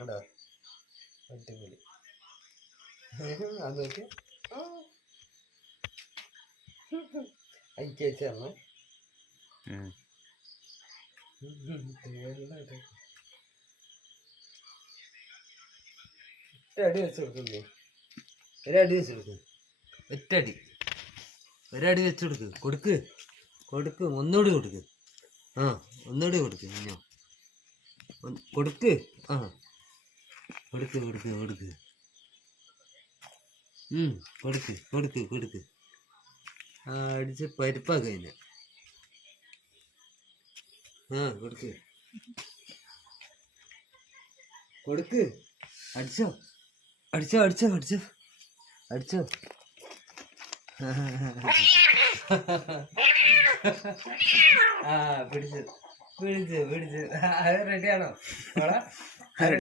കണ്ടോ അടിപൊളി. അത് നോക്കി അയച്ചേച്ച ഒറ്റടി വെച്ച് കൊടുക്കുന്നേ. ഒരടി വെച്ച് കൊടുക്ക്. ഒറ്റടി ഒരടി വെച്ച് കൊടുക്ക്. കൊടുക്ക് കൊടുക്ക്. ഒന്നുകൂടി കൊടുക്ക്. ആ ഒന്നുകൂടി കൊടുക്ക്. ഇഞ്ഞോ കൊടുക്ക്. ആ കൊടുക്ക് കൊടുക്ക് കൊടുക്ക്. കൊടുക്ക് കൊടുക്ക് കൊടുക്ക്. ആ അടിച്ച് പരിപ്പാക്ക അതിനെ. ആ കൊടുക്ക് കൊടുക്ക്. അടിച്ചോ അടിച്ചോ അടിച്ചോ അടിച്ചോ അടിച്ചോ. ആ പിടിച്ചു പിടിച്ചു പിടിച്ചു. അത് റെഡിയാണോ?